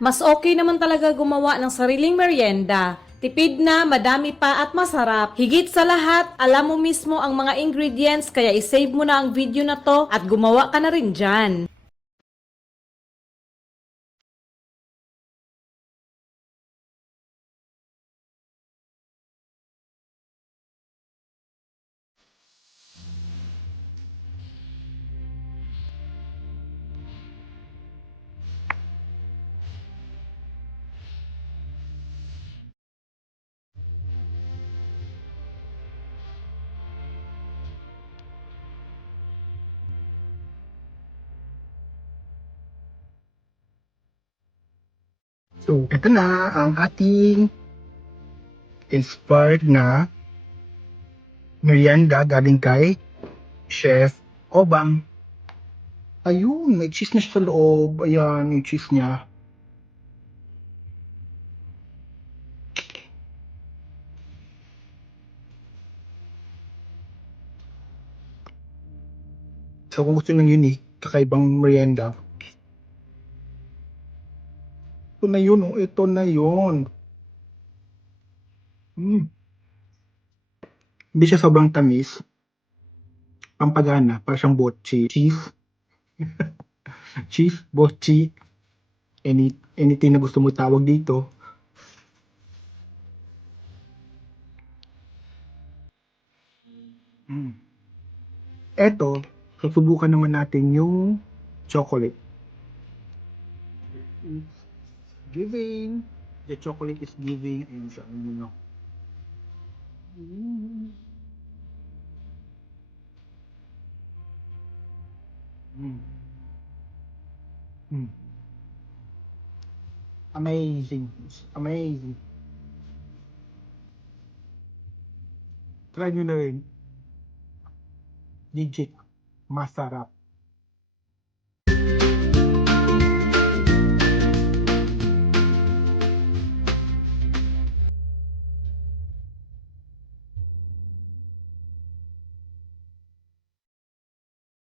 Mas okay naman talaga gumawa ng sariling merienda. Tipid na, madami pa at masarap. Higit sa lahat, alam mo mismo ang mga ingredients kaya isave mo na ang video na to at gumawa ka na rin dyan. So, ito na ang ating inspired na merienda galing kay Chef Obang. Ayun, may cheese na siya sa loob. Ayan, yung cheese niya. So, kung gusto ng unique, kakaibang merienda, ito na yun, oh. Ito na yun. Mm. Hindi siya sobrang tamis. Pampagana, para siyang botchi. Cheese. Cheese, botchi. Anything na gusto mo tawag dito. Mm. Eto, susubukan naman natin yung chocolate. It's giving. The chocolate is giving. Ayun siya, ano. Mm. Mm. Mm. Amazing. It's amazing. Try nyo na rin. Legit. Masarap.